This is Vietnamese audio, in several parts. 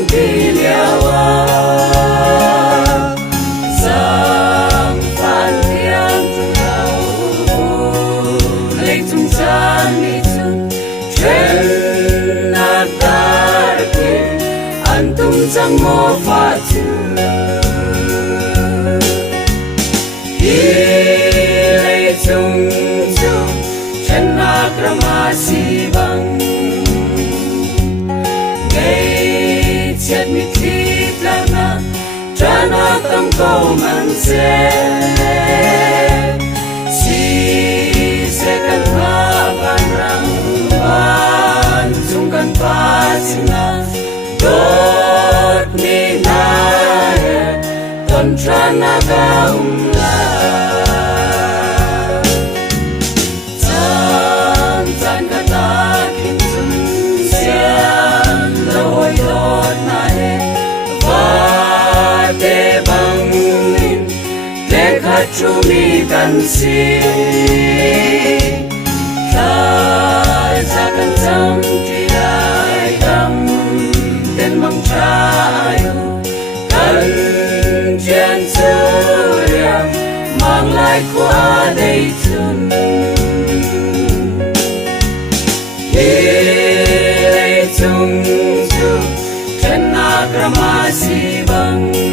kan biliawa sang phan liang tao lấy tung chan mi chun chen na tar ke an tum chang mo fa chu lấy tung chu chen na krama si bang chết mi thịt lao na cha na tâm câu man se si se kan ha ban ram ban chung kan pa sina dot ni na ton cha na ka la tan ka ta kin zum sian lo hoi dot na te bang in te khat chu mi kan si ta za kan sam ti ai tam ten mang cha ayu kan chen su riam mang lai qua đây chun lấy chung chu chen na krama si bang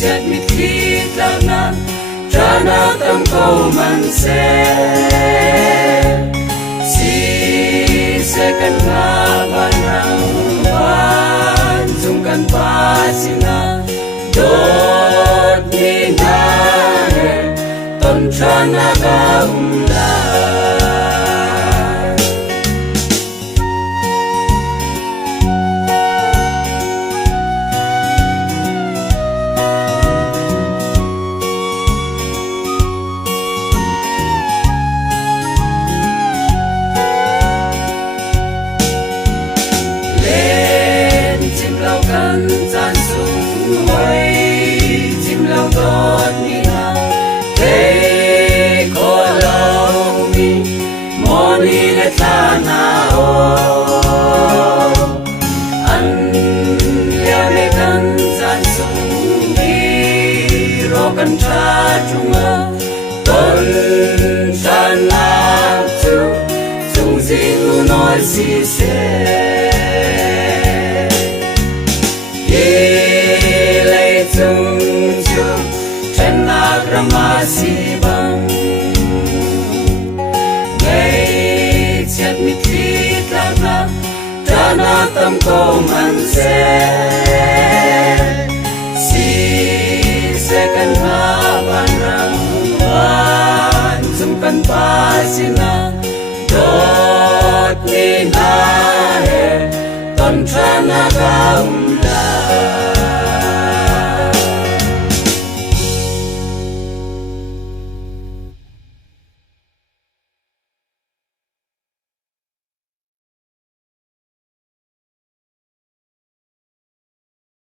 chết mi thịt lao na cha na tâm câu man se si se kan nga ban rang ban chung kan pa sina dot ni na ton cha na ka la gian sung hoy chim lao đốt ni na thế có lâu mi moni le ta na o an ya me kan gian sung đi ro kan cha chunga ton san la chu chung zin nói si se lấy chung chu chen na krama si bang ngày chết mi thịt lao na cha na tâm câu man se si se kan ha ban rang ban chung kan pa sina dot ni na ton cha na ka